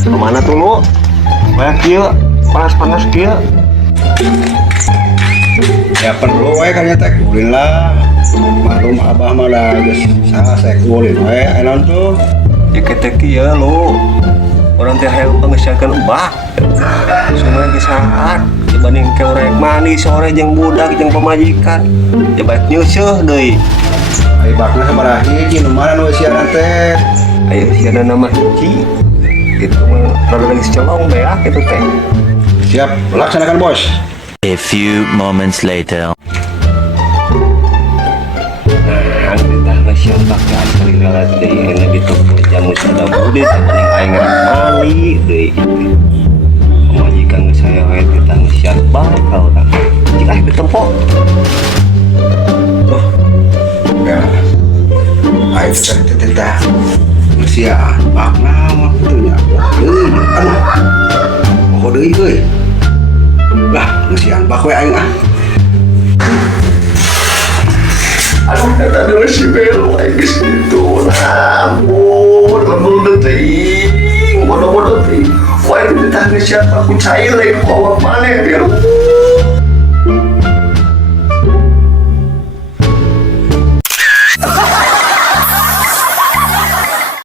Kemana tuh lu? Banyak kieu, panas-panas kieu. Ya perlu we kan teh kulin lah. Malum abah mah da geus saha saya kulin we enon tuh. Ya ketek kieu lu. Orang teh hayang pangeuskeun ubah. Sungai ge saat dibanding ke urek manis sore jeung budak jeung pamajikan. Ya baik nyeuseum deui. Ai bakna sabaraha hiji nu mana nu siaran teh. Aya siana nama hiji. Itu mah rada geus celong beak kitu teh. Siap, laksanakan bos. A few moments later. Nah, kita ngasih pakai asli lalat deh, enak gitu jamu sudah bude, tapi aing mali deh. Pemajikan saya wet kita ngasih bakal kan, jika ditempo. Oh, ya, ayo cari teteh siaan bakna mah kudunya. Aduh, mau deui euy. Lah, ngesian bak we aing ah. Aduh, kata dulu si Bel, aing geus kitu. Ampun, lembul teuing, bodoh-bodoh teuing. Wah, itu teh geus siapa ku cair lagi bawa mana Bel.